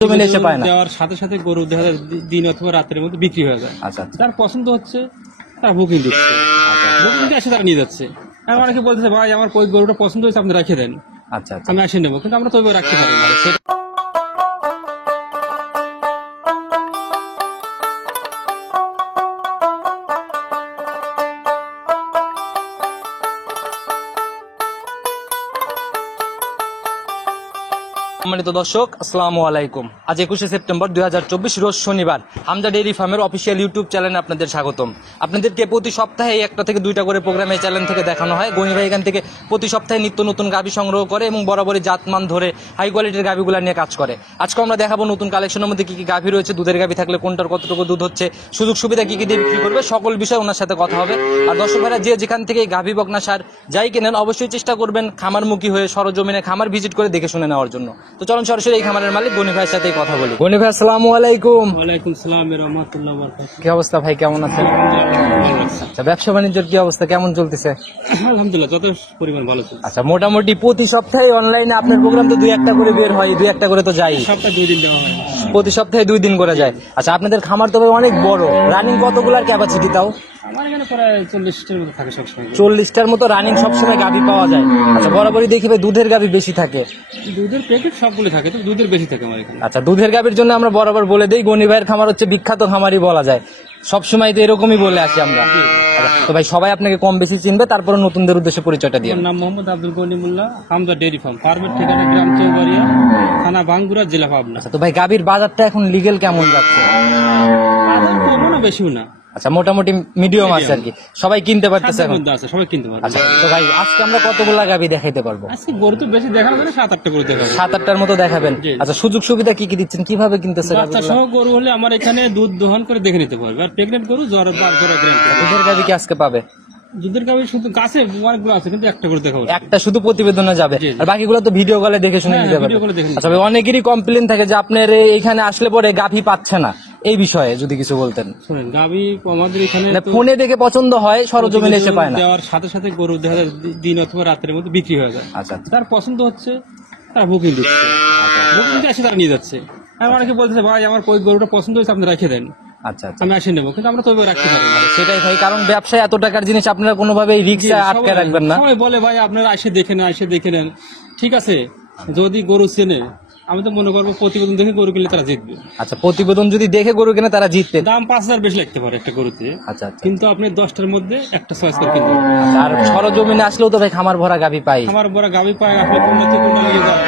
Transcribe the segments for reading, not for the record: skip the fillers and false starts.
দেওয়ার সাথে সাথে গরু দেখা যায় দিন অথবা রাতের মধ্যে বিক্রি হয়ে যায়। আচ্ছা তার পছন্দ হচ্ছে তারা বুকিং দিচ্ছে, বুকিং দিয়ে এসে তারা নিয়ে যাচ্ছে। আমি অনেকে বলতেছে ভাই আমার ওই গরুটা পছন্দ হয়েছে আপনি রেখে দেন, আচ্ছা আচ্ছা আমি এসে নেবো, কিন্তু আমরা তো ওইভাবে রাখতে পারি না। সম্মানিত দর্শক, আসসালামু আলাইকুম। আজ 21শে সেপ্টেম্বর 2024 রোজ শনিবার হামজা ডেইরি ফার্মের অফিসিয়াল ইউটিউব চ্যানেলে আপনাদের স্বাগতম। আপনাদেরকে প্রতি সপ্তাহে একটা থেকে দুইটা করে প্রোগ্রাম এই চ্যানেল থেকে দেখানো হয়। গনি ভাই এখান থেকে প্রতি সপ্তাহে নিত্য নতুন গাভী সংগ্রহ করে এবং বরাবরই জাতমান ধরে হাই কোয়ালিটির গাভীগুলো নিয়ে কাজ করে। আজকে আমরা দেখাবো নতুন কালেকশনের মধ্যে কি কি গাভী রয়েছে, দুধের গাভী থাকলে কোনটার কতটুকু দুধ হচ্ছে, সুযোগ সুবিধা কি কি দিয়ে বিক্রি করবে, সকল বিষয়ে ওনার সাথে কথা হবে। আর দর্শক ভাইরা যে যেখান থেকে গাভী বকনা সার যাই কেনেন অবশ্যই চেষ্টা করবেন খামারমুখী হয়ে সরজমিনে খামার ভিজিট করে দেখে শুনে নেওয়ার জন্য। তো চলুন সরাসরি এই খামারের মালিক গনি ভাইয়ের সাথে কথা বলি। গনি ভাই আসসালামু আলাইকুম। ওয়ালাইকুম সালাম রাহমাতুল্লাহি ওয়া বারাকাতুহু। কি অবস্থা ভাই, কেমন আছেন? আচ্ছা, ব্যবসা বাণিজ্যের কি অবস্থা, কেমন চলতেছে? আলহামদুলিল্লাহ যথেষ্ট পরিমাণ ভালো চলছে। আচ্ছা, মোটামুটি প্রতি সপ্তাহে অনলাইনে আপনার প্রোগ্রাম তো দুই একটা করে বের হয়, দুই একটা করে তো যাই, সপ্তাহে 2 দিন দেওয়া হয়, প্রতি সপ্তাহে 2 দিন করে যায়। আচ্ছা, আপনাদের খামার তো ভাই অনেক বড়, রানিং কতগুলার ক্যাপাসিটি তাও? আমার এখানে প্রায় 40টার মতো থাকে সবসময়। 40টার মতো রানিং সবসময় গাভী পাওয়া যায়। আচ্ছা, বরাবরই দেখি ভাই দুধের গাভী বেশি থাকে। দুধের প্যাকেট সবগুলো থাকে, তো দুধের বেশি থাকে আমার এখানে। আচ্ছা, দুধের গাভীর জন্য আমরা বরাবর বলে দেই গনি ভাইয়ের খামার হচ্ছে বিখ্যাত খামারই বলা যায়, সবসময় তো এরকমই বলে আসি আমরা। তো ভাই সবাই আপনাকে কম বেশি চিনবে, তারপরে নতুনদের উদ্দেশ্যে পরিচয়টা দিয়ে। আমার নাম মোহাম্মদ আব্দুল গনি মোল্লা, হামজা ডেইরি ফার্ম, ফার্মের ঠিকানা গ্রাম চৌবাড়িয়া, থানা ভাঙ্গুরা, জেলা পাবনা। তো ভাই গাভীর বাজারটা এখন লিগেল কেমন যাচ্ছে? কমও না বেশিও না, আচ্ছা মোটামুটি মিডিয়াম আছে আর কি, সবাই কিনতে পারতেছে এখন। আছে, সবাই কিনতে পারে। আচ্ছা, তো ভাই আজকে আমরা কতগুলা গাভী দেখাইতে পারবো? আজকে গরু তো বেশি দেখাবো না, 7-8টা গরু দেখাবো। 7-8টার মতো দেখাবেন। জি। আচ্ছা, সুযোগ সুবিধা কি কি দিচ্ছেন, কিভাবে কিনতেছে? বাচ্চা সহ গরু হলে আমার এখানে দুধ দহন করে দেখে নিতে পারবে, আর প্রেগনেন্ট গরু জ্বর গ্যারান্টি। দুধের গাভী কি আজকে পাবে? দুধের গাভী শুধু গাছে অনেকগুলো আছে, কিন্তু একটা করে দেখাবো। একটা শুধু প্রতিবেদনে যাবে, জি। আর বাকিগুলো তো ভিডিও কলে দেখে শুনে হ্যাঁ, নিতে ভিডিও পারবে। কলে দেখে নিতে আচ্ছা ভাই, অনেকেরই কমপ্লেন থাকে যে আপনার এইখানে আসলে পরে গাভী পাচ্ছে না, এই বিষয়ে যদি কিছু বলতেন। শুনেন, গাভী আমাদের এখানে তো ফোনে দেখে পছন্দ হয়, সরজমিনে এসে পায় না। দেওয়ার সাথে সাথে গরু দেখা যায় দিন অথবা রাতের মধ্যে বিক্রি হয়ে যায়। আচ্ছা তার পছন্দ হচ্ছে তারা বুকিং দিচ্ছে, বুকিং দিয়ে এসে তারা নিয়ে যাচ্ছে। আমি অনেকে বলতেছে ভাই আমার ওই গরুটা পছন্দ হয়েছে আপনি রেখে দেন, আচ্ছা আচ্ছা আমি এসে নেবো, কিন্তু আমরা তো ওইভাবে রাখতে পারি না। সেটাই ভাই, কারণ ব্যবসায় এত টাকার জিনিস আপনারা কোনোভাবেই রিক্সা আটকে রাখবেন না। সবাই বলে ভাই আপনারা এসে দেখে নেন, এসে দেখে নেন। ঠিক আছে, যদি গরু চেনে আমি তো মনে করবো প্রতিবেদন দেখে গরু কিনলে তারা জিতবে। আচ্ছা, প্রতিবেদন যদি দেখে গরু কেনে তারা জিতবে। দাম 5,000 বেশি লাগতে পারে একটা গরুতে, আচ্ছা আচ্ছা কিন্তু আপনি 10টার মধ্যে একটা চয়েস করে কিনতে পারবেন। আচ্ছা, আর সরজমিনে আসলেও তো ভাই খামার ভরা গাভী পাই। আমার বড় গাভী পায় আসলে কোনটা থেকে কোনটা নিয়ে যায়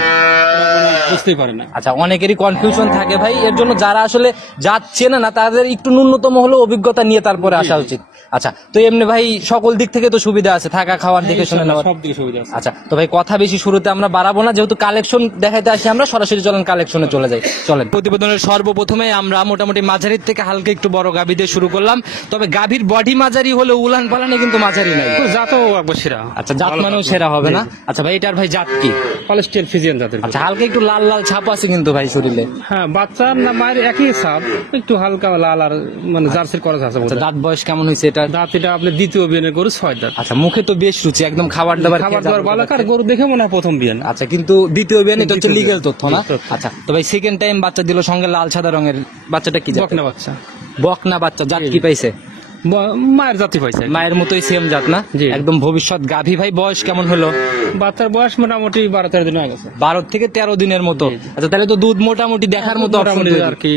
বুঝতেই পারে না। আচ্ছা, অনেকেরই কনফিউশন থাকে ভাই, এর জন্য যারা আসলে যাচ্ছে না তাদের একটু ন্যূনতম হলেও অভিজ্ঞতা নিয়ে তারপরে আসা উচিত। আচ্ছা, তো এমনি ভাই সকল দিক থেকে তো সুবিধা আছে, থাকা খাওয়ার দিকে শুনে নেওয়ার। সব দিকে সুবিধা আছে। আচ্ছা, তো ভাই কথা বেশি শুরুতে আমরা বাড়াবো না, যেহেতু কালেকশন দেখাইতে আসি আমরা, সরাসরি চলেন কালেকশনে চলে যাই। চলেন, প্রতিবেদনের সর্বপ্রথমে আমরা মোটামুটি মাঝারির থেকে হালকা একটু বড় গাভী দিয়ে শুরু করলাম। তবে গাভীর বডি মাঝারি হলে উলান পালানে কিন্তু মাঝারি নাই। জাতও একবার সেরা। আচ্ছা, জাত মানেও সেরা হবে না? আচ্ছা ভাই, এটার ভাই জাত কি? হলস্টিয়ান ফ্রিজিয়ান জাতের। আচ্ছা, হালকা একটু লাল লাল ছাপ আছে কিন্তু ভাই শরীরে। হ্যাঁ, বাচ্চার না মায়ের একই ছাপ, একটু হালকা লাল আর মানে জার্সির করস আছে। আচ্ছা, দাঁত বয়স কেমন হয়েছে এটা? দাঁত এটা আপনি দ্বিতীয় বিয়ানের গরু, 6 দাঁত। আচ্ছা, মুখে তো বেশ রুচি, একদম খাবার দাবার ভালো, কার গরু দেখে মনে হয় প্রথম বিয়ান। আচ্ছা, কিন্তু দ্বিতীয় বিয়ান এটা হচ্ছে লিগ্যাল তথ্য না? আচ্ছা, তো ভাই সেকেন্ড টাইম বাচ্চা দিল সঙ্গে লাল সাদা রঙের, বাচ্চাটা কি জাত? বকনা বাচ্চা। বকনা বাচ্চা, জাত কি পাইছে? মায়ের জাতি পাইছে, মায়ের মতোই সেম জাত না? জি। একদম ভবিষ্যৎ গাভী। ভাই বয়স কেমন হলো? বাচ্চার বয়স মোটামুটি 12-13 দিন হয়ে গেছে। 12 থেকে 13 দিনের মতো। আচ্ছা, তাহলে তো দুধ মোটামুটি দেখার মতো মোটামুটি আর কি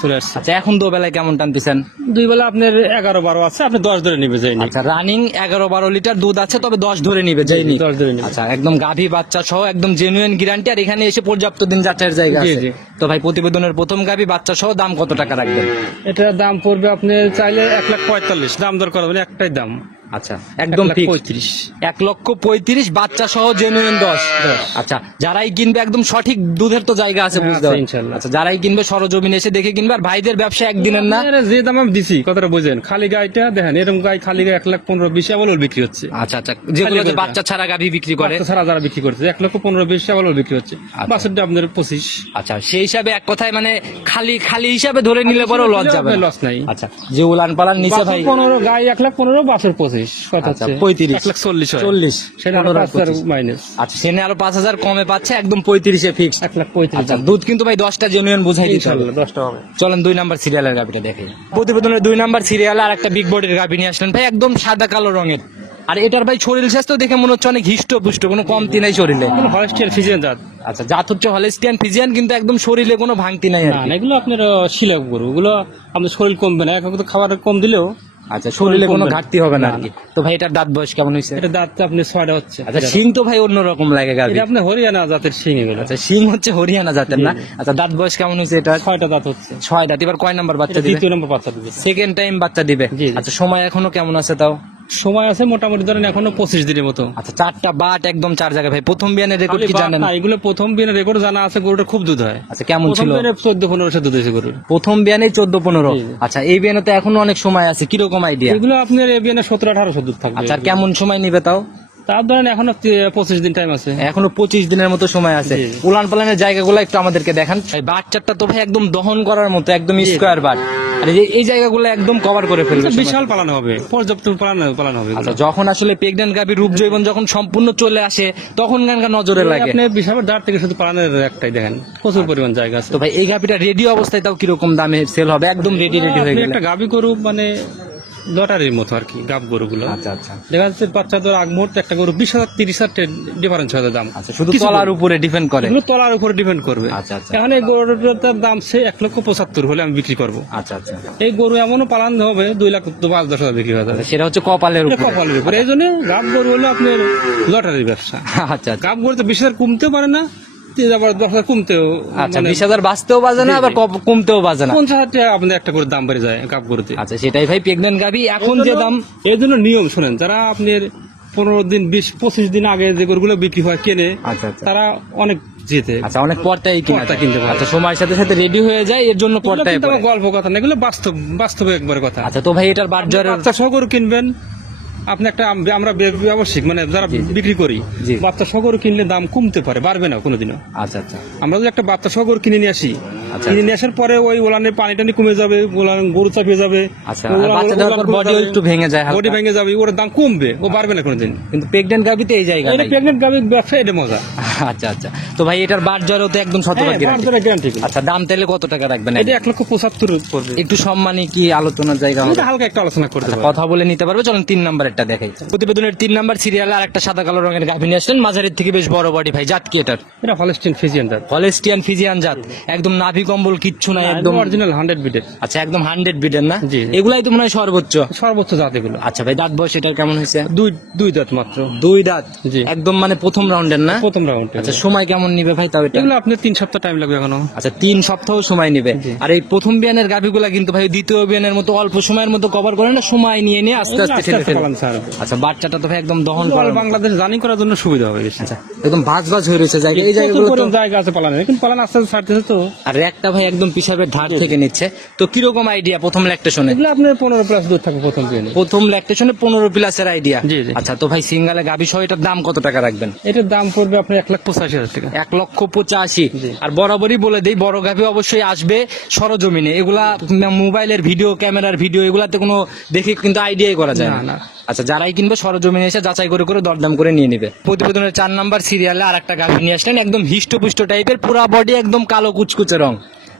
চলে আসছে। আচ্ছা, এখন দো বেলায় কেমন টানতেছেন? 2 বেলা আপনার 11-12 আছে, আপনি 10 ধরে নিবে যায়নি। আচ্ছা, রানিং 11-12 লিটার দুধ আছে, তবে 10 ধরে নিবে যায়নি। 10 ধরে নিবে। আচ্ছা, একদম গাভী বাচ্চা সহ একদম জেনুইন গ্যারান্টি, আর এখানে এসে পর্যাপ্ত দিন যাচাইয়ের জায়গা জি, আছে। জি। তো ভাই প্রতিবেদনের প্রথম গাভী বাচ্চা সহ দাম কত টাকা রাখবেন? এটার দাম পড়বে আপনি চাইলে 1,45,000, দাম দর করা মানে একটাই দাম। আচ্ছা, একদম ফিক্স 1,35,000। 1,35,000 বাচ্চা সহ জেনুইন 10। আচ্ছা, যারাই কিনবে একদম সঠিক দুধের তো জায়গা আছে, বুঝতে আছে পারছেন? ইনশাআল্লাহ। আচ্ছা, যারাই কিনবে সরজমিনে এসে দেখে কিনবে, আর ভাইদের ব্যবসা একদিনের না। আপনারা যে দাম আমি দিছি কথাটা বুঝেন, খালি গাইটা দেখেন, এরকম গাই খালি গাই 1,15,000-20 বলে বিক্রি হচ্ছে। আচ্ছা আচ্ছা, যেগুলো যে বাচ্চা ছাড়া গাভী বিক্রি করে, বাচ্চা ছাড়া যারা বিক্রি করছে 1,15,000-20 বলে বিক্রি হচ্ছে। বাছুরটা আপনার 25। আচ্ছা, সেই হিসাবে এক কথায় মানে খালি খালি হিসাবে ধরে নিলে বড় লস যাবে, লস নাই। আচ্ছা, যে উলান পালান নিচে ভাই 15 গাই 1,15,000, বাছুর 25। 35 কথা আচ্ছা, হচ্ছে 35 1,40,000 হয়। 40 সেটা আরো 5,000 মাইনাস আচ্ছা সেনে আরো 5,000 কমে পাচ্ছে, একদম 35-এ ফিক্স। 1,35,000 আচ্ছা দুধ কিন্তু ভাই 10টা জেনুইন বুঝাই দিতে হবে। ইনশাআল্লাহ 10টা হবে। চলেন 2 নাম্বার সিরিয়ালের গাভিটা দেখি। প্রতিবেদনের 2 নাম্বার সিরিয়ালে আর একটা বিগ বডির গাভি নিয়ে আসলেন ভাই, একদম সাদা কালো রঙের। আর এটার ভাই শরীর স্বাস্থ্য দেখে মনে হচ্ছে অনেক হিষ্টপুষ্ট, কোনো কমতি নাই শরীরে। হলস্টিয়ান ফিজিয়ান জাত। আচ্ছা জাত হচ্ছে হলিস্টিয়ান ফিজিয়ান, কিন্তু একদম শরীরে কোনো ভাঙতি নাই আর না কি। না, এগুলো আপনার শিলাপ গরু, এগুলো আপনার শরীর কমবে না, এখন তো খাবার কম দিলেও আচ্ছা শরীরে কোনো কমবে না। ঘাটতি হবে না আর না, কি। তো ভাই এটার দাঁত বয়স কেমন হয়েছে? এটা দাঁত আপনি 6টা হচ্ছে। আচ্ছা শিং তো ভাই অন্যরকম লাগে গাভি। এটা আপনার হরিয়ানা জাতের শিং এগুলো। আচ্ছা শিং হচ্ছে হরিয়ানা জাতের না? আচ্ছা দাঁত বয়স কেমন হয়েছে এটা? 6টা দাঁত হচ্ছে। 6 দাঁত। এবার কয় নাম্বার বাচ্চা এটা দিবে? 2য় নম্বর বাচ্চা দিবে। সেকেন্ড টাইম বাচ্চা দিবে। জি, জি। আচ্ছা সময় এখনো কেমন আছে তাও? সময় আছে মোটামুটি ধরেন এখনো 25 দিনের মতো। আচ্ছা 4টা বাট একদম 4 জায়গায়। ভাই প্রথম বিয়ানের রেকর্ড কি খালি জানেন? বাট না, এগুলো প্রথম বিয়ানের রেকর্ড জানা আছে, গরুটা খুব দুধ হয়। আচ্ছা কেমন প্রথম ছিল? বিয়ানে 14-15 দুধ হয়েছে গরুর। প্রথম বিয়ানে 14-15। জি, জি। আচ্ছা এই বিয়ানে তো এখনো অনেক সময় আছে, কিরকম আইডিয়া? এগুলো আপনার এই বিয়ানে 17-18 দুধ থাকবে। আচ্ছা আর কেমন সময় নিবে তাও? তার ধরেন এখনো 25 দিন টাইম আছে। এখনো 25 দিনের মতো সময় আছে। জি। উলান পালানের জায়গাগুলো একটু আমাদেরকে দেখান। এই বাচ্চাটা তো ভাই একদম দহন করার মতো, একদম স্কোয়ার বাট। আর এই জায়গাগুলো একদম কভার করে ফেলবে। বিশাল পালানো হবে, পর্যাপ্ত পালানো হবে। আচ্ছা যখন আসলে প্রেগন্যান্ট গাভী রূপ জৈবন যখন সম্পূর্ণ চলে আসে তখন গানগা নজরে লাগে। আপনি বিশাল দাঁড় থেকে শুধু পালানোর একটাই দেখেন, প্রচুর পরিমাণ জায়গা আছে। তো ভাই এই গাভীটা রেডি অবস্থায় তাও কিরকম দামে সেল হবে? একদম রেডি হয়ে আপনি গেলে। একটা গাভী গরু মানে লটারির মতো আর কি, গাব গরুগুলো আচ্ছা আচ্ছা দেখা যাচ্ছে বাচ্চাদের আগ মুহূর্তে একটা গরু 20,000-30,000 ডিফারেন্স হয় দাম। আচ্ছা শুধু কিছু তলার গরু। উপরে ডিপেন্ড করে। এগুলো তলার উপরে ডিপেন্ড করবে। আচ্ছা, আচ্ছা। এখন এই গরুটার দাম সে 1,75,000 হলে আমি বিক্রি করবো। আচ্ছা আচ্ছা এই গরু এমনও পালানো হবে 2,05,000-10,000 বিক্রি হয়ে যাবে। সেটা হচ্ছে কপালের এটা উপরে। কপালের উপরে। এই জন্য গাব গরু হলো আপনার লটারির ব্যবসা। আচ্ছা আচ্ছা গাব গরু তো 20,000 কমতেও পারে না, আবার 10,000 কমতেও, আচ্ছা 20,000 বাঁচতেও বাজে না, আবার কমতেও বাজে না। 50,000 টাকা আপনাদের একটা করে দাম বেড়ে যায় গাব গরুতে। আচ্ছা সেটাই ভাই প্রেগন্যান্ট গাভী এখন যে দাম। এই জন্য নিয়ম শোনেন, যারা আপনার 15 দিন 20-25 দিন আগে যে গরুগুলো বিক্রি হয় কেনে, আচ্ছা আচ্ছা তারা অনেক জিতে। আচ্ছা অনেক পর্দায় পর্দা কিনতে পারে। আচ্ছা সময়ের সাথে সাথে রেডি হয়ে যায়, এর জন্য এগুলো পর্দায় কিন্তু পড়ে। আমার গল্প কথা না, এগুলো বাস্তবে একবার কথা। আচ্ছা তো ভাই এটার বাজারের বাচ্চা সহ গরু কিনবেন আপনি একটা, আমরা ব্যবসায়িক মানে যারা বিক্রি করি, জি। বাচ্চা সহ গরু কিনলে দাম কমতে পারে, বাড়বে না কোনোদিনও। আচ্ছা আচ্ছা আমরা যদি একটা বাচ্চা সহ গরু কিনে নিয়ে আসি, আচ্ছা। কিনে নিয়ে আসার পরে ওই ওলানের পানি টানি কমে যাবে, ওলান গরু চাপিয়ে যাবে, আচ্ছা, আর বাচ্চা দেওয়ার পর বডিও একটু ভেঙে যায় হালকা। বডি ভেঙে যাবে, ওর দাম কমবে, ও বাড়বে না কোনোদিন। কিন্তু প্রেগন্যান্ট গাভীতে এই জায়গা এটা নাই। প্রেগনেন্ট গাভীর ব্যবসা, এটা মজা। আচ্ছা আচ্ছা তো ভাই এটার বাজারও তো একদম শতভাগ গ্যারান্টি। গ্যারান্টি। আচ্ছা দাম তাহলে কত টাকা রাখবেন? এটা 1,75,000 পড়বে। একটু সম্মানী কি আলোচনার জায়গা হবে? এটা হালকা একটা আলোচনা করতে আচ্ছা, পারবো। কথা বলে নিতে পারবে। চলুন 3 নাম্বারটা দেখাই। প্রতিবেদনের 3 নাম্বার সিরিয়ালে আর একটা সাদা কালো রঙের গাভী নিয়ে আসলেন, মাঝারির থেকে বেশ বড় বডি। ভাই জাত কি এটার? এটা হলস্টিয়ান ফিজিয়ান জাত। হলিস্টিয়ান ফিজিয়ান জাত, একদম নাভি কম্বল কিচ্ছু নাই, একদম অরিজিনাল 100 বিটের। আচ্ছা একদম 100 বিডের না? জি। এগুলাই তো মনে হয় সর্বোচ্চ। সর্বোচ্চ জাত এগুলো। আচ্ছা ভাই দাঁত বয়স এটার কেমন হয়েছে? দুই দাঁত মাত্র। 2 দাঁত। জি। একদম মানে প্রথম রাউন্ডের না? প্রথম রাউন্ড। আচ্ছা সময় কেমন নিবে ভাই তাও এটা? এগুলো আপনার 3 সপ্তাহ টাইম লাগবে এখনো। আচ্ছা 3 সপ্তাহ সময় নিবে। আর এই প্রথম বিয়ানের গাভীগুলা কিন্তু ভাই দ্বিতীয় বিয়ানের মতো অল্প সময়ের মতো কভার করে না, সময় নিয়ে নিয়ে আস্তে আস্তে ঠেলে ফেলে। পালন ছাড়বে। আচ্ছা বাচ্চাটা তো ভাই একদম দহন করা। বাংলাদেশ জানি করার জন্য সুবিধা হবে বেশি। আচ্ছা একদম ভাজ হয়ে রয়েছে জায়গা, এই জায়গাগুলো তো। প্রচুর জায়গা আছে পালানের, কিন্তু পালান আস্তে আস্তে ছাড়তেছে তো। আর একটা ভাই একদম পিসাবের ধার থেকে নিচ্ছে। তো কিরকম আইডিয়া প্রথম ল্যাকটেশনে? এগুলো আপনার 15 প্লাস দুধ থাকে প্রথম বিয়ানে। প্রথম ল্যাকটেশনে 15 প্লাসের আইডিয়া। জি, জি। আচ্ছা তো ভাই সিঙ্গালে গাভী সহ এটার দাম কত টাকা রাখবেন? এটার দাম পড়বে আপনার 1,85,000 টাকা। 1,85,000। জি। আর বরাবরই বলে দেই বড় গাভী অবশ্যই আসবে সরজমিনে। এগুলা মোবাইলের ভিডিও, ক্যামেরার ভিডিও, এগুলাতে কোনো দেখে কিন্তু আইডিয়াই করা যায় না, না। না। আচ্ছা যারাই কিনবে সরজমিনে এসে যাচাই করে করে দরদাম করে নিয়ে নেবে। প্রতিবেদনের 4 নাম্বার সিরিয়ালে আর একটা গাভী নিয়ে আসলেন, একদম হিষ্টপুষ্ট টাইপের, পুরা বডি একদম কালো কুচকুচে রং,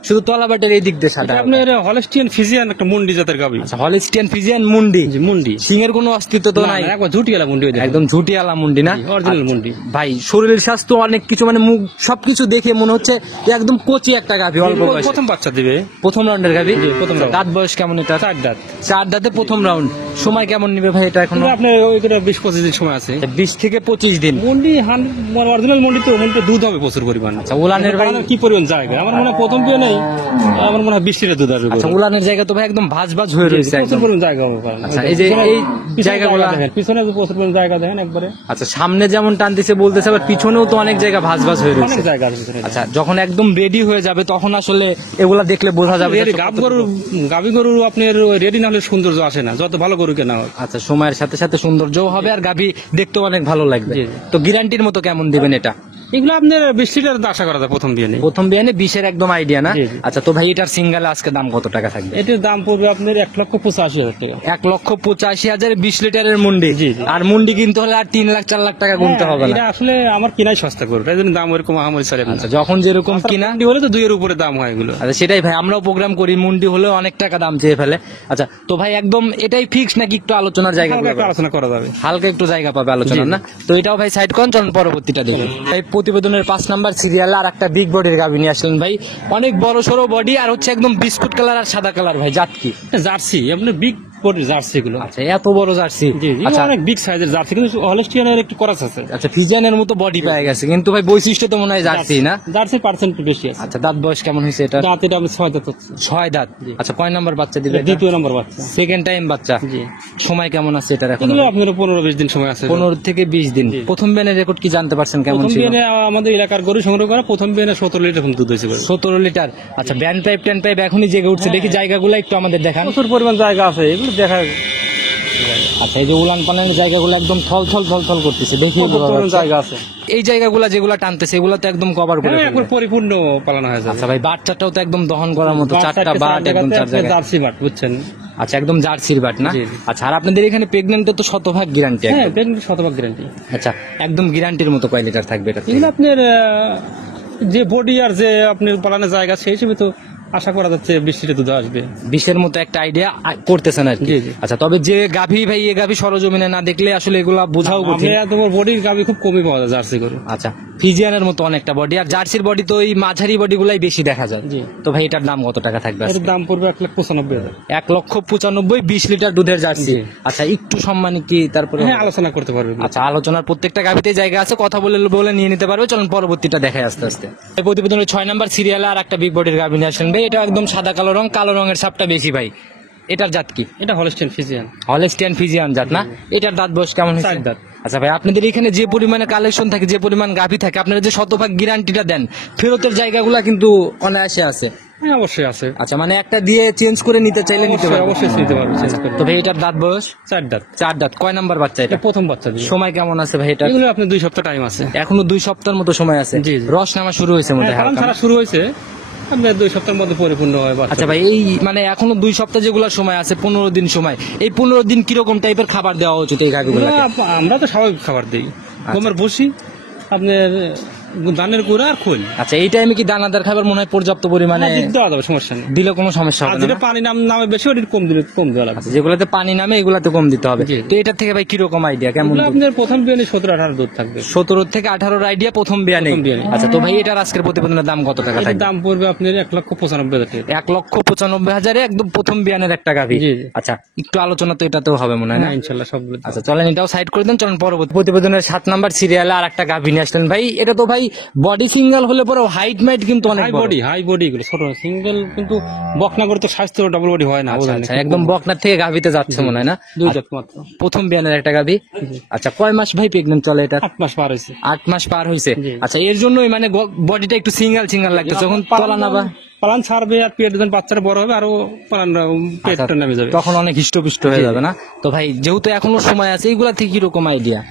শুধু তলাবাটের এই দিক দিয়ে সাদা। এটা আপনার হলস্টিয়ান ফিজিয়ান একটা মুন্ডি জাতের গাভী। আচ্ছা হলিস্টিয়ান ফিজিয়ান মুন্ডি। জি, মুন্ডি। সিংয়ের কোনো অস্তিত্ব তো নাই? না, একবার ঝুটিয়ালা মুন্ডি হয়ে যায়। একদম ঝুটিয়ালা মুন্ডি না? অরিজিনাল মুন্ডি। ভাই শরীরের স্বাস্থ্য অনেক কিছু মানে মুখ সবকিছু দেখে মনে হচ্ছে যে একদম কোচি একটা গাভী, অল্প বয়সে। প্রথম বাচ্চা দিবে। প্রথম রাউন্ডের গাভী। জি, প্রথম রাউন্ড। দাঁত বয়স কেমন এটা? 4 দাঁত। 4 দাঁতে প্রথম রাউন্ড। সময় কেমন নিবে ভাই এটা এখনো? আপনার ওইটা 20-25 দিন সময় আছে। 20 থেকে 25 দিন। মুন্ডি অরিজিনাল মুন্ডি তো, মুন্ডিতে দুধ হবে প্রচুর পরিমাণ। আচ্ছা উলানের ভাই, কি পরিমাণ জায়গা, আমার মনে হয় প্রথম বিয়ে নেই, আমার মনে হয় 20 লিটার দুধ আসবে। আচ্ছা উলানের জায়গা তো ভাই একদম ভাজ হয়ে রয়েছে প্রচুর একদম। পরিমাণ জায়গা হবে। আচ্ছা, এই যে এই জায়গাগুলো দেখেন, পিছনে যে প্রচুর পরিমাণ জায়গা দেখেন একবারে। আচ্ছা সামনে যেমন টানতেছে বলতেছে, আবার পিছনেও তো অনেক জায়গা ভাজ হয়ে রয়েছে। অনেক জায়গা আছে পিছনে। আচ্ছা যখন একদম রেডি হয়ে যাবে তখন আসলে এগুলা দেখলে বোঝা যাবে যে গাভী গরু আপনার রেডি না হলে সৌন্দর্য আসে না, যত ভালো গরু কেনা হয়। আচ্ছা সময়ের সাথে সাথে সৌন্দর্যও হবে আর গাভী দেখতেও অনেক ভালো লাগবে। জি। তো গ্যারান্টির মতো কেমন দিবেন এটা? এগুলো আপনার 20 লিটার আশা করা যায় প্রথম বিয়ে নেই। প্রথম বিয়ানে 20-এর একদম আইডিয়া না? জি, জি। আচ্ছা, তো ভাই এটার সিঙ্গেল আজকে দাম কত টাকা থাকবে? এটার দাম পড়বে আপনার 1,85,000 টাকা। 1,85,000 20 লিটারের মুন্ডি। জি, জি। আর মুন্ডি কিনতে হলে আর 3 লাখ 4 লাখ টাকা গুনতে হবে না। এটা আসলে আমার কিনাই সস্তা করবে, এই জন্য দাম ওরকম আহামরি চলে না। আচ্ছা, যখন যেরকম কিনা। কিনা হলে তো 2 এর উপরে দাম হয় এগুলো। আচ্ছা, সেটাই ভাই, আমরাও প্রোগ্রাম করি, মুন্ডি হলেও অনেক টাকা দাম চেয়ে ফেলে। আচ্ছা, তো ভাই একদম এটাই ফিক্স নাকি একটু আলোচনার জায়গা হালকা একটু আলোচনা করা যাবে। হালকা একটু জায়গা পাবে আলোচনা, জি, না? তো এটাও ভাই সাইড করেন, চলুন পরবর্তীটা দেখি। এই প্রতিবেদনের 5 নাম্বার সিরিয়ালে আর একটা বিগ বডির গাভী নিয়ে আসলেন ভাই। অনেক বড় সড়ো বডি আর হচ্ছে একদম বিস্কুট কালার আর সাদা কালার। ভাই জাত কি? জার্সি, আপনার বিগ বডির জার্সি গুলো। আচ্ছা, এত বড় জার্সি। জি, জি, আচ্ছা, অনেক বিগ সাইজের জার্সি, কিন্তু হলস্টিয়ানের একটু করাস আছে। আচ্ছা, ফিজিয়ানের মতো বডি পেয়ে গেছে, কিন্তু ভাই বৈশিষ্ট্য তো মনে হয় জার্সি, না? জার্সি পার্সেন্ট বেশি আছে। আচ্ছা, দাঁত বয়স কেমন হয়েছে এটা? দাঁত এটা আমি 6 দাঁত হচ্ছে। 6 দাঁত। জি। আচ্ছা, কয় নাম্বার বাচ্চা দিবে? এটা দ্বিতীয় নম্বর বাচ্চা। সেকেন্ড টাইম বাচ্চা। জি। সময় কেমন আছে এটার এখন? এগুলো আপনার 15-20 দিন সময় আছে। 15 থেকে 20 দিন। জি। প্রথম বিয়ানের রেকর্ড কি জানতে পারছেন কেমন প্রথম ছিল? বিয়ানে আমাদের এলাকার গরু সংগ্রহ করা প্রথম বিয়ানে 17 লিটার দুধ হয়েছে। 17 লিটার। আচ্ছা, ব্যান পাইপ টেন পাইপ এখনই জেগে উঠছে, দেখি জায়গাগুলো একটু আমাদের দেখান। প্রচুর পরিমাণ জায়গা আছে, এগুলো দেখা আচ্ছা, এই যে উলান পালানের জায়গাগুলো একদম থল থল থল থল করতেছে, দেখি জায়গা আছে। এই জায়গাগুলো যেগুলো টানতেছে এগুলো তো একদম কভার করে হ্যাঁ, ফেলবে। একবার পরিপূর্ণ পালানো হয়ে যাবে। আচ্ছা ভাই, বাচ্চাটাও তো একদম দহন করার মতো, চারটা বাট একদম 4 জায়গায়। জার্সি বাট, বুঝছেন? আচ্ছা, একদম জার্সির বাট, না? জি, জি। আচ্ছা, আর আপনাদের এখানে প্রেগনেন্ট তো শতভাগ গ্যারান্টি? হ্যাঁ, প্রেগনেন্ট শতভাগ গ্যারান্টি। আচ্ছা, একদম গ্যারান্টির মতো কয় লিটার থাকবে এটা? এগুলো আপনার যে বডি আর যে আপনার পালানোর জায়গা, সেই হিসেবে তো আশা করা যাচ্ছে 20 লিটার দুধ আসবে। 20-এর মতো একটা আইডিয়া করতেছেন আর কি? জি, জি। আচ্ছা, তবে যে গাভী ভাই, এই গাভী সরজমিনে না দেখলে আসলে এগুলা বোঝাও কঠিন। তোমার বডির গাভি খুব কমই পাওয়া যায় জার্সি গরু। আচ্ছা, ফিজিয়ানের মতো অনেকটা বডি, আর জার্সির বডি তো ওই মাঝারি বডি গুলাই বেশি দেখা যায়। জি। তো ভাই এটার দাম কত টাকা থাকবে? এর দাম পড়বে 1,95,000। 1,95,000 20 লিটার দুধের জার্সি। জি। আচ্ছা, একটু সম্মানিত কি তারপরে? হ্যাঁ, আলোচনা করতে পারবে। আচ্ছা, আলোচনার প্রত্যেকটা গাভিতে জায়গা আছে, কথা বলে বলে নিয়ে নিতে পারবে। চলুন পরবর্তীটা দেখাই আস্তে আস্তে। এই প্রতিবেদনের 6 নাম্বার সিরিয়ালে আর একটা বিগ বডির গাভি নিয়ে আসেন ভাই। এটা একদম সাদা কালো রং, কালো রঙের সাপটা বেশি ভাই। এটার জাত কি? এটা হলস্টিয়ান ফিজিয়ান। হলস্টিয়ান ফিজিয়ান জাত, না? এটার দাঁত বয়স কেমন হয়েছে? 4 দাঁত। আচ্ছা ভাই, আপনাদের এখানে যে পরিমাণে কালেকশন থাকে, যে পরিমাণ গাভি থাকে, আপনারা যে শতভাগ গ্যারান্টিটা দেন, ফেরতের জায়গাগুলা কিন্তু অনায়াসে আছে। হ্যাঁ, অবশ্যই আছে। আচ্ছা, মানে একটা দিয়ে চেঞ্জ করে নিতে চাইলে নিতে অবশ্যই, পারবে? অবশ্যই নিতে পারবে, চেঞ্জ করে। তো ভাই এটার দাঁত বয়স? 4 দাঁত। 4 দাঁত। কয় নাম্বার বাচ্চা এটা? এটা প্রথম বাচ্চা দিয়ে। সময় কেমন আছে ভাই এটা? এগুলো আপনার 2 সপ্তাহ টাইম আছে। এখনো 2 সপ্তাহের মতো সময় আছে। জি, জি। রস নামা শুরু হয়েছে মধ্যে হ্যাঁ, হালকা। ছাড়া শুরু হয়েছে, আপনার 2 সপ্তাহের মধ্যে পরিপূর্ণ হয় বাচ্চা। আচ্ছা ভাই, এই মানে এখনো 2 সপ্তাহ যেগুলো সময় আছে, 15 দিন সময়, এই 15 দিন কিরকম টাইপের খাবার দেওয়া উচিত এই গাভিগুলো? আমরা তো স্বাভাবিক খাবার দিই, গমের ভুসি, আপনার ধানের গুঁড়া আর খোল। আচ্ছা, এই টাইমে কি দানাদার খাবার মনে হয় পর্যাপ্ত পরিমাণে দেওয়া যাবে, সমস্যা নেই। দিলে কোনো সমস্যা আর হবে যেটা না? পানি নামে বেশি, ওটা কম দিলে কম দেওয়া লাগবে। আচ্ছা, যেগুলোতে পানি নামে এগুলাতে কম দিতে হবে। জি। তো এটার থেকে ভাই কিরকম আইডিয়া, কেমন? এগুলো আপনার প্রথম বিয়ানে 17-18 দুধ থাকবে। 17 থেকে 18 আইডিয়া প্রথম বিয়ানে। প্রথম বিয়ানে। আচ্ছা, তো ভাই এটার আজকের প্রতিবেদনের দাম কত টাকা এটার থাকবে? দাম পড়বে আপনার 1,95,000 টাকা। 1,95,000 একদম প্রথম বিয়ানের একটা গাভি। জি, জি। আচ্ছা, একটু আলোচনা তো এটাতেও হবে মনে হয় না? হ্যাঁ, ইনশাল্লাহ সবগুলো। আচ্ছা, চলেন এটাও সাইড করে দেন, চলেন পরবর্তী প্রতিবেদনের 7 নাম্বার সিরিয়ালে আর একটা গাভি নিয়ে আসলেন ভাই। এটা তো ভাই বডি সিঙ্গেল হলে পরে হাইট মাইট কিন্তু অনেক হাই বড়। বডি, হাই বডি এগুলো ছোট সিঙ্গেল, কিন্তু বকনা করে তো স্বাস্থ্য ডাবল বডি হয় না। আচ্ছা, বোঝেন আচ্ছা, নাকি? একদম বকনার থেকে গাভিতে যাচ্ছে মনে হয় না? 2 জাত মাত্র। প্রথম বিয়ানের একটা গাভি। আচ্ছা, কয় মাস ভাই প্রেগনেন্ট চলে এটা? 8 মাস পার হয়েছে। 8 মাস পার হয়েছে। জি। আচ্ছা, এর জন্যই মানে বডিটা একটু সিঙ্গেল সিঙ্গেল লাগছে, যখন তলা নাবা পালান ছাড়বে আর পেট যখন বাচ্চাটা বড় হবে আরো পালান পেটটা নামে যাবে। তখন অনেক হিষ্টপুষ্ট হয়ে যাবে না? তো ভাই যেহেতু এখনো সময় আছে, এইগুলা থেকে কিরকম আইডিয়া?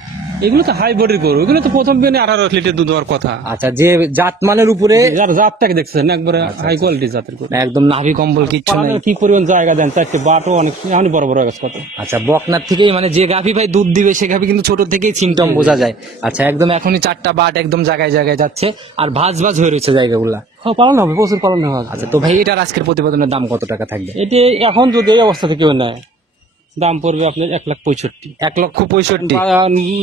এগুলো তো হাই বডির গরু, এগুলো তো প্রথম বিয়ানে 18 লিটার দুধ হওয়ার কথা। আচ্ছা, যে জাত মানের উপরে যার জাতটাকে দেখছেন একবারে হাই কোয়ালিটির জাতের গরু। একদম নাভি কম্বল কিচ্ছু নাই। পালানের কি পরিমাণ জায়গা দেন, 4টে বাটও অনেক এখনই বড় বড় গাছ কত। আচ্ছা, বকনার থেকেই মানে যে গাভী ভাই দুধ দিবে সে গাভী কিন্তু ছোট থেকেই সিমটম বোঝা যায়। আচ্ছা, একদম এখনই 4টা বাট একদম জায়গায় জায়গায় যাচ্ছে, আর ভাজ ভাজ হয়ে রয়েছে জায়গাগুলা। হ্যাঁ, পালন হবে, প্রচুর পালন হবে। আচ্ছা, তো ভাই এটার আজকের প্রতিবেদনের দাম কত টাকা থাকবে? এটি এখন যদি এই অবস্থা থেকে কেউ নেয়, দাম পড়বে আপনার 1,65,000। 1,65,000।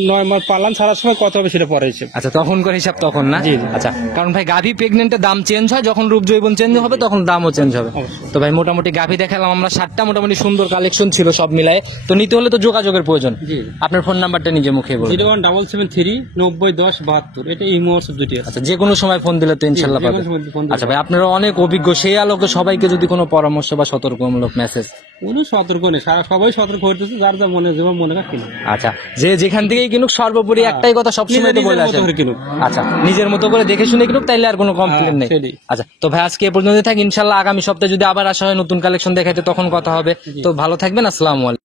9 মাস পালান ছাড়ার সময় কত হবে সেটা পরে হিসেবে। আচ্ছা, তখন করে হিসাব তখন না? জি, জি। আচ্ছা, কারণ ভাই গাভী প্রেগনেন্টের দাম চেঞ্জ হয়, যখন রূপ জৈবন চেঞ্জ হবে তখন দামও চেঞ্জ হবে। অবশ্যই। তো ভাই মোটামুটি গাভী দেখালাম আমরা 7টা, মোটামুটি সুন্দর কালেকশন ছিল সব মিলায়। তো নিতে হলে তো যোগাযোগের প্রয়োজন। জি। আপনার ফোন নাম্বারটা নিজে মুখে বলুন। 01773 901072। এটা ইমো হোয়াটসঅ্যাপ দুটি আছে। আচ্ছা, যে কোনো সময় ফোন দিলে তো ইনশাল্লাহ যে কোনো পাবে। সময় ফোন দিলে আচ্ছা ভাই, আপনারা অনেক অভিজ্ঞ, সেই আলোকে সবাইকে যদি কোনো পরামর্শ বা সতর্কমূলক মেসেজ। কোনো সতর্ক নেই, সবাই সতর্ক হইতেছে, যার যা মনে যেমন মনে রাখি না। আচ্ছা, যে যেখান থেকেই কিনুক সর্বোপরি একটাই কথা সবসময় তো নিজের বলে মতো আসেন। করে কিনুক। আচ্ছা, নিজের মতো করে দেখে শুনে কিনুক, তাইলে আর কোনো কমপ্লেন নেই। সেটাই। আচ্ছা, তো ভাই আজকে এ পর্যন্ত থাক, ইনশাল্লাহ আগামী সপ্তাহে যদি আবার আসা হয় নতুন কালেকশন দেখাইতে তখন কথা হবে। তো ভালো থাকবেন, আসসালামু আলাইকুম।